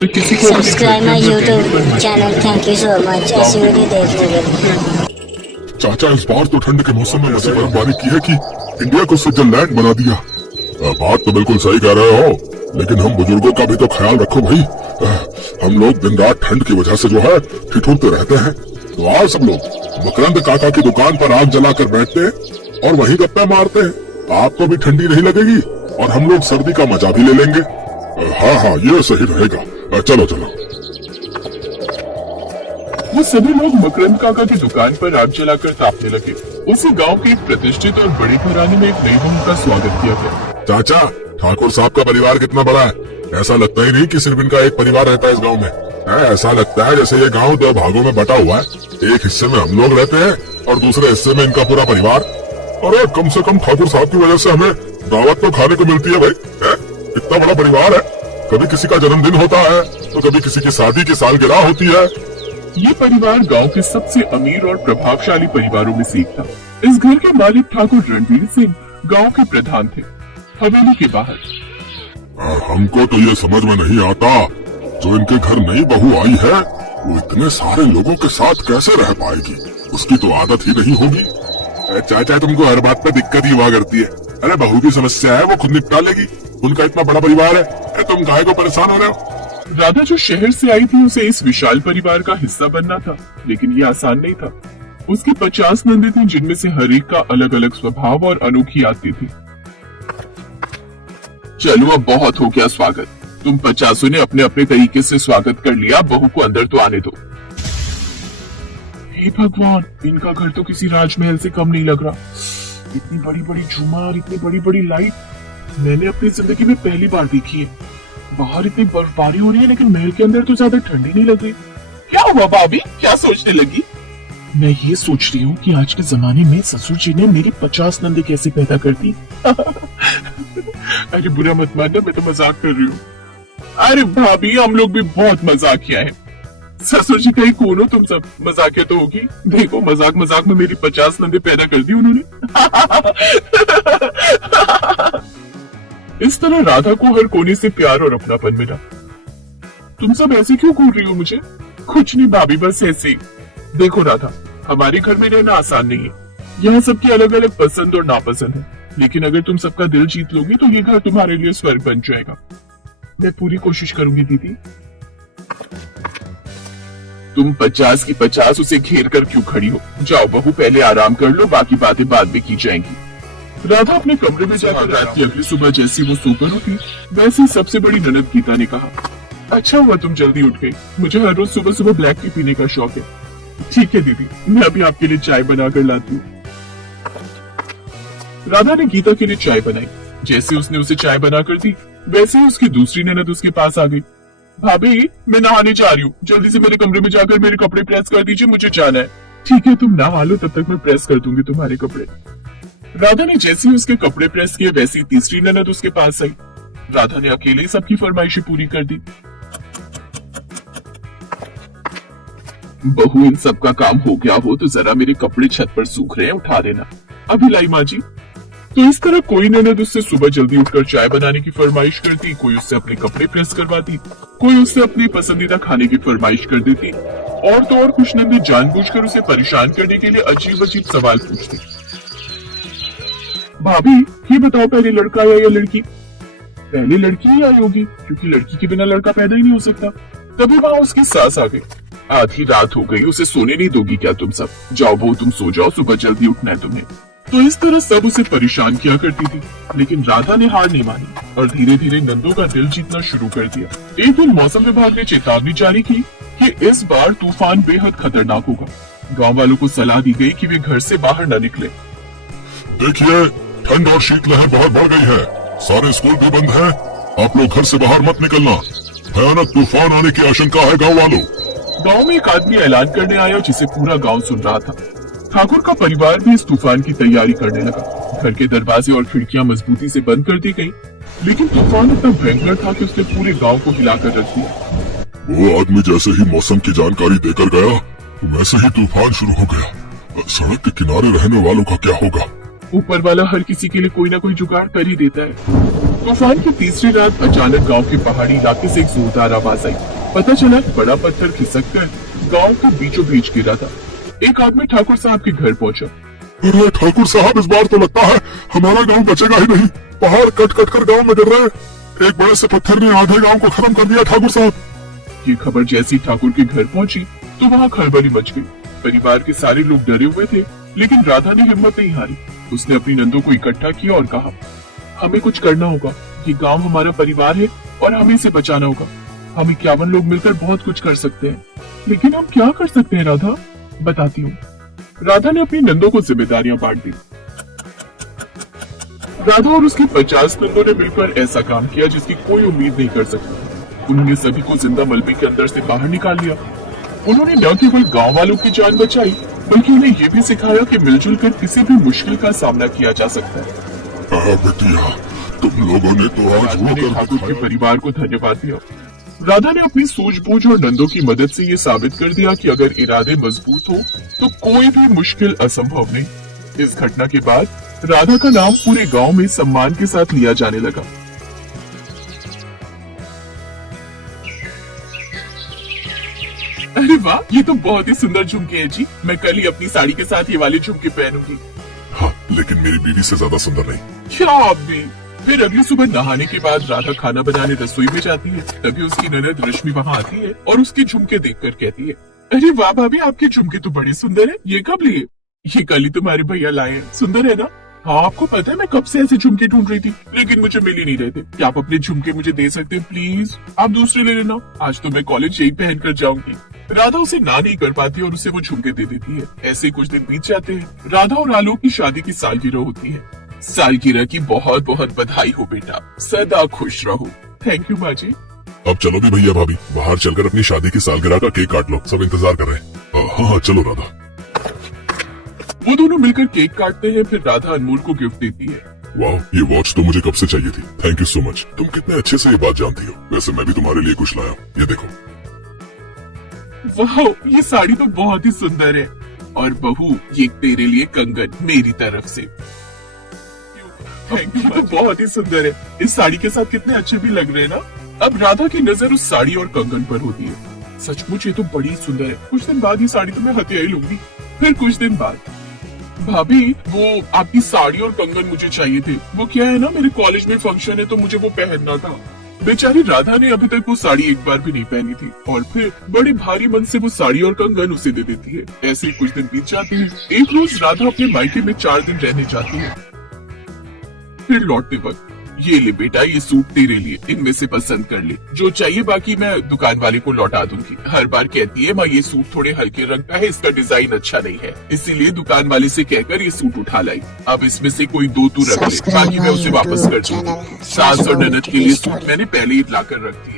किसी को subscribe my YouTube channel. Thank you so much ऐसी वीडियो देखने के लिए। चाचा इस बार तो ठंड के मौसम में ऐसी बर्फबारी की है कि इंडिया को स्विट्जरलैंड बना दिया। बात तो बिल्कुल सही कह रहे हो, लेकिन हम बुजुर्गों का भी तो ख्याल रखो भाई। हम लोग दिन रात ठंड की वजह से जो है ठिठुरते रहते हैं। तो आओ सब लोग मकरंद काका की दुकान पर आग जलाकर बैठते हैं और वहीं गप्पे मारते हैं। आपको भी ठंडी नहीं लगेगी और हम लोग सर्दी का मजा भी ले लेंगे। हाँ, ये सही रहेगा। चलो चलो। वो सभी लोग मकरंद काका की दुकान पर आग जलाकर तापने लगे। उसी गांव के एक प्रतिष्ठित और बड़े घराने में एक नई बहू का स्वागत किया गया। चाचा, ठाकुर साहब का परिवार कितना बड़ा है। ऐसा लगता ही नहीं कि सिर्फ इनका एक परिवार रहता है इस गांव में। ऐसा लगता है जैसे ये गांव 2 भागों में बटा हुआ है। एक हिस्से में हम लोग रहते हैं और दूसरे हिस्से में इनका पूरा परिवार। और कम से कम ठाकुर साहब की वजह से हमें दावत तो खाने को मिलती है भाई। इतना बड़ा परिवार है। कभी किसी का जन्मदिन होता है तो कभी किसी की शादी की सालगिरह होती है। ये परिवार गांव के सबसे अमीर और प्रभावशाली परिवारों में से एक था। इस घर के मालिक ठाकुर रणवीर सिंह गांव के प्रधान थे। हवेली के बाहर हमको तो ये समझ में नहीं आता, जो इनके घर नई बहू आई है वो इतने सारे लोगों के साथ कैसे रह पाएगी। उसकी तो आदत ही नहीं होगी। चाचा, तुमको हर बात पे दिक्कत ही हुआ करती है। अरे बहू की समस्या है, वो खुद निपटा लेगी। उनका इतना बड़ा परिवार है, तुम काहे को परेशान हो रहे हो। राधा जो शहर से आई थी उसे इस विशाल परिवार का हिस्सा बनना था, लेकिन ये आसान नहीं था। उसकी 50 नंदे थी, जिनमें से हर एक का अलग अलग स्वभाव और अनोखी आदतें थी। चलो अब बहुत हो गया स्वागत। तुम 50 ने अपने अपने तरीके से स्वागत कर लिया। बहू को अंदर तो आने दो। हे भगवान, इनका घर तो किसी राजमहल से कम नहीं लग रहा। इतनी बड़ी बड़ी झूमर, इतनी बड़ी बड़ी लाइट मैंने अपनी जिंदगी में पहली बार देखी है। बाहर इतनी बर्फबारी हो रही है, लेकिन महल के अंदर तो ज्यादा ठंडी नहीं लग रही। क्या हुआ भाभी, क्या सोचने लगी? मैं ये सोच रही हूँ कि आज के जमाने में ससुर जी ने मेरी 50 नंदे कैसे पैदा कर दी। अरे बुरा मत मानना, मैं तो मजाक कर रही हूँ। अरे भाभी, हम लोग भी बहुत मजाक किया है। ससुर जी कहीं कौन हो तुम सब, मजाकिया तो होगी। देखो मजाक मजाक में मेरी 50 नंदे पैदा कर दी उन्होंने। इस तरह राधा को हर कोने से प्यार और अपनापन मिला। तुम सब ऐसे क्यों घूर रही हो मुझे? कुछ नहीं भाभी, बस ऐसे ही। देखो राधा, हमारे घर में रहना आसान नहीं है। यहाँ सबकी अलग अलग पसंद और नापसंद है, लेकिन अगर तुम सबका दिल जीत लोगी तो ये घर तुम्हारे लिए स्वर्ग बन जाएगा। मैं पूरी कोशिश करूंगी दीदी। तुम 50 की 50 उसे घेर कर क्यों खड़ी हो? जाओ बहू, पहले आराम कर लो, बाकी बातें बाद में की जाएंगी। राधा अपने कमरे में जाकर रात की अगली सुबह जैसी वो सोकर उठी, वैसे सबसे बड़ी ननद गीता ने कहा, अच्छा हुआ तुम जल्दी उठ गई। मुझे हर रोज सुबह सुबह ब्लैक टी पीने का शौक है। ठीक है दीदी, मैं अभी आपके लिए चाय बनाकर लाती हूँ। राधा ने गीता के लिए चाय बनाई। जैसे उसने उसे चाय बनाकर दी, वैसे ही उसकी दूसरी ननद उसके पास आ गई। भाभी, मैं नहाने जा रही हूँ, जल्दी से मेरे कमरे में जाकर मेरे कपड़े प्रेस कर दीजिए, मुझे जाना है। ठीक है, तुम नहा लो, तब तक मैं प्रेस कर दूंगी तुम्हारे कपड़े। राधा ने जैसे ही उसके कपड़े प्रेस किए, वैसी तीसरी ननद उसके पास आई। राधा ने अकेले सबकी फरमाइशें पूरी कर दी। बहू, इन सब का काम हो गया हो तो जरा मेरे कपड़े छत पर सूख रहे हैं, उठा देना। अभी लाई माँ जी। तो इस तरह कोई ननद उससे सुबह जल्दी उठकर चाय बनाने की फरमाइश करती, कोई उससे अपने कपड़े प्रेस करवाती, कोई उससे अपनी पसंदीदा खाने की फरमाइश कर देती, और तो और कुछ नंदे जानबूझकर उसे परेशान करने के लिए अजीब अजीब सवाल पूछती। भाभी, ये बताओ, पहले लड़का आया या लड़की? पहले लड़की ही आई होगी, क्योंकि लड़की के बिना लड़का पैदा ही नहीं हो सकता। तभी वहां उसकी सास आ गई। आधी रात हो गई, उसे सोने नहीं दोगी क्या तुम सब? जाओ बहू, तुम सो जाओ, सुबह जल्दी उठना है तुम्हें। तो इस तरह सब उसे परेशान किया करती थी, लेकिन राधा ने हार नहीं मानी और धीरे धीरे नंदों का दिल जीतना शुरू कर दिया। एक दिन मौसम विभाग ने चेतावनी जारी की कि इस बार तूफान बेहद खतरनाक होगा। गांव वालों को सलाह दी गई कि वे घर से बाहर न निकले। देखिए, ठंड और शीतलहर बहुत बढ़ गई है। सारे स्कूल भी बंद हैं। आप लोग घर से बाहर मत निकलना। भयानक तूफान आने की आशंका है गाँव वालों। गांव में एक आदमी ऐलान करने आया, जिसे पूरा गांव सुन रहा था। ठाकुर का परिवार भी इस तूफान की तैयारी करने लगा। घर के दरवाजे और खिड़कियां मजबूती से बंद कर दी गईं, लेकिन तूफान इतना भयंकर था कि उसने पूरे गांव को हिलाकर रख दिया। वो आदमी जैसे ही मौसम की जानकारी देकर गया, वैसे ही तूफान शुरू हो गया। सड़क के किनारे रहने वालों का क्या होगा? ऊपर वाला हर किसी के लिए कोई ना कोई जुगाड़ कर ही देता है। तूफान की तीसरी रात अचानक गांव के पहाड़ी इलाके से एक जोरदार आवाज आई। पता चला कि बड़ा पत्थर खिसक कर गांव के बीचों बीच गिरा था। एक आदमी ठाकुर साहब के घर पहुंचा। अरे ठाकुर साहब, इस बार तो लगता है हमारा गांव बचेगा ही नहीं। पहाड़ कट कट कर गांव में गिर रहे हैं। एक बड़े से पत्थर ने आधे गांव को खत्म कर दिया ठाकुर साहब। ये खबर जैसी ठाकुर के घर पहुंची तो वहाँ खलबली मच गई। परिवार के सारे लोग डरे हुए थे, लेकिन राधा ने हिम्मत नहीं हारी। उसने अपनी नंदों को इकट्ठा किया और कहा, हमें कुछ करना होगा। ये गांव हमारा परिवार है और हमें इसे बचाना होगा। हम 51 लोग मिलकर बहुत कुछ कर सकते हैं, लेकिन हम क्या कर सकते हैं राधा? बताती हूँ। राधा ने अपनी नंदों को जिम्मेदारियां बांट दी। राधा और उसकी 50 नंदों ने मिलकर ऐसा काम किया जिसकी कोई उम्मीद नहीं कर सकती। उन्होंने सभी को जिंदा मलबे के अंदर से बाहर निकाल लिया। उन्होंने न केवल गांव वालों की जान बचाई, बल्कि उन्हें ये भी सिखाया कि मिलजुल कर किसी भी मुश्किल का सामना किया जा सकता है। बेटिया, तुम लोगों ने तो आज राधा ने ठाकुर के परिवार को धन्यवाद दिया। राधा ने अपनी सूझबूझ और नंदों की मदद से ये साबित कर दिया कि अगर इरादे मजबूत हो तो कोई भी मुश्किल असंभव नहीं। इस घटना के बाद राधा का नाम पूरे गांव में सम्मान के साथ लिया जाने लगा। अरे वाह, ये तो बहुत ही सुंदर झुमके हैं जी। मैं कल ही अपनी साड़ी के साथ ये वाले झुमके पहनूंगी। हाँ, लेकिन मेरी बीवी से ज्यादा सुंदर नहीं। क्या आप भी? फिर अगली सुबह नहाने के बाद राधा खाना बनाने रसोई में जाती है। तभी उसकी ननद रश्मि वहाँ आती है और उसके झुमके देखकर कहती है, अरे वाह भाभी, आपके झुमके तो बड़े सुंदर है। ये कब लिए? ये कल ही तुम्हारे भैया लाए हैं। सुंदर है ना? हाँ, आपको पता है मैं कब से ऐसे झुमके ढूंढ रही थी, लेकिन मुझे मिल ही नहीं रहे थे। क्या आप अपने झुमके मुझे दे सकते हैं प्लीज? आप दूसरे ले लेना। आज तो मैं कॉलेज यही पहन कर जाऊंगी। राधा उसे ना नहीं कर पाती और उसे वो झुमके दे देती है। ऐसे ही कुछ दिन बीत जाते हैं। राधा और आलोक की शादी की सालगिरह होती है। सालगिरह की बहुत बहुत बधाई हो बेटा, सदा खुश रहो। थैंक यू माँ जी। अब चलो भी भैया भाभी, बाहर चलकर अपनी शादी की सालगिरह का केक काट लो। सब इंतजार कर रहे हैं। हाँ हाँ, चलो राधा। वो दोनों मिलकर केक काटते हैं। फिर राधा अनमोल को गिफ्ट देती है। वाह, ये वॉच तो मुझे कब से चाहिए थी। Thank you so much. तुम कितने अच्छे से ये बात जानती हो। वैसे मैं भी तुम्हारे लिए कुछ लाया हूँ, ये देखो। वाह, ये साड़ी तो बहुत ही सुंदर है। और बहू, ये तेरे लिए कंगन मेरी तरफ से। थैंक यू, तो बहुत ही सुंदर है। इस साड़ी के साथ कितने अच्छे भी लग रहे हैं ना। अब राधा की नजर उस साड़ी और कंगन पर होती है। सचमुच ये तो बड़ी सुंदर है। कुछ दिन बाद ये साड़ी तो मैं हथिया ही लूंगी। फिर कुछ दिन बाद, भाभी वो आपकी साड़ी और कंगन मुझे चाहिए थे। वो क्या है ना, मेरे कॉलेज में फंक्शन है तो मुझे वो पहनना था। बेचारी राधा ने अभी तक वो साड़ी एक बार भी नहीं पहनी थी और फिर बड़े भारी मन से वो साड़ी और कंगन उसे दे देती है। ऐसे ही कुछ दिन बीत जाते हैं। एक रोज राधा अपने मायके में 4 दिन रहने जाती है। फिर लौटते वक्त, ये ले बेटा, ये सूट तेरे लिए, इनमें से पसंद कर ले जो चाहिए, बाकी मैं दुकान वाले को लौटा दूंगी। हर बार कहती है, माँ ये सूट थोड़े हल्के रंग का है, इसका डिजाइन अच्छा नहीं है, इसीलिए दुकान वाले से कहकर ये सूट उठा लाई। अब इसमें से कोई 2 तू रख ले, बाकी मैं उसे वापस कर दूंगी। सास और ननद के लिए सूट मैंने पहले ही ला कर रख दिए।